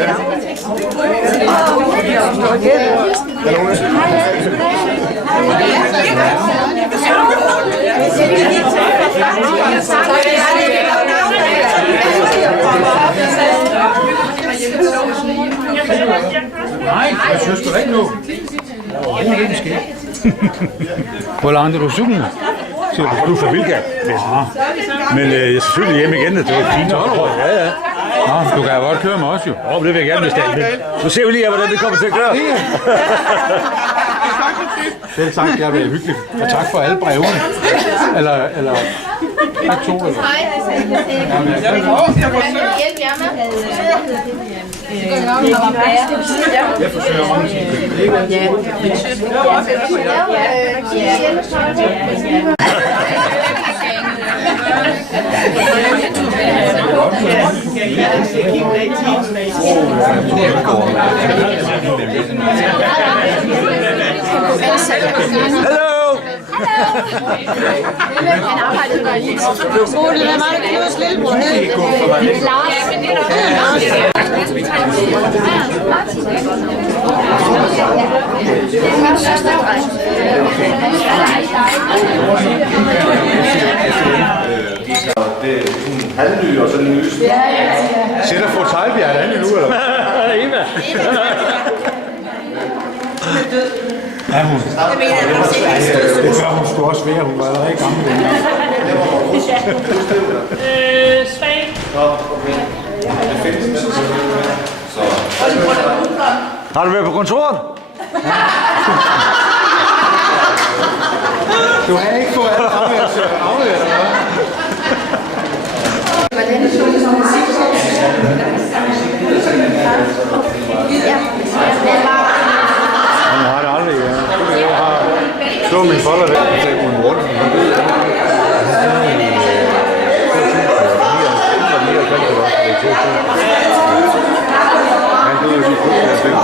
Nej, jeg synes du ikke nu. Hvor langt er du cyklen? Du er fra Vilka. Men jeg er selvfølgelig hjemme igen, det var fint. Ja, ja. Nå, du kan jo godt køre med os jo. Det vil jeg gerne bestemme. Nu ser vi lige, hvordan det kommer til at køre. Selv sagt, det har været hyggeligt. Og tak for alle brevene. Eller tak to. Jeg forsøger mange ting. Hello! Han arbejdede godt i skolen. Han var Knuds lillebror. Det er sådan halvny og sådan en lys. Sætter for Teglbjerg andet nu, eller? Eva. Ja, hun. Det gør hun sgu også være. Hun var allerede gammel. Svag. Har du været på kontoret? Du har ikke fået alle afleveret, eller hvad? Han har det aldrig, ja. Jeg har slået min folder væk. Jeg har en rundt. Han døde jo lige pludselig af 5 år.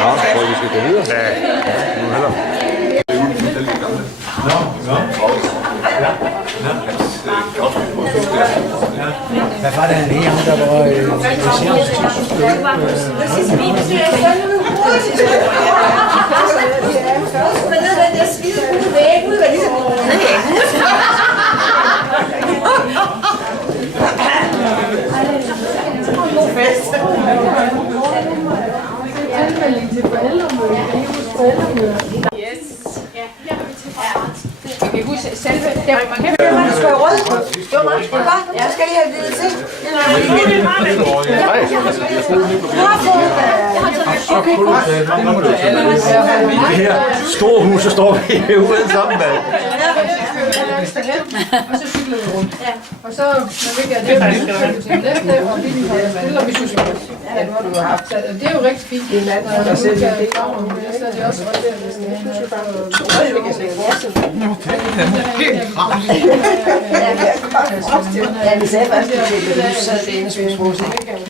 Ja, vi skal gå videre. Ja, nu heller. Hvad var det, han hed, ham der var Tilmelding til forældremøde. Jeg kan huske selve... Man skal jo rød. Det var meget godt. Jeg skal lige have det til. Det her store hus, så står vi herude sammen med. Og så cyklede vi rundt. Og så, når vi ikke er det, så cyklede vi til den lefte, og bilen holder stille, og vi cyklede. Ja, det har du haft. Det er jo rigtig fint. Det er en der sætter det i gang, og det er også godt der, hvis det er. Vi kan slet ikke fortsætte. Ja, vi sagde faktisk, at det er det, så det er en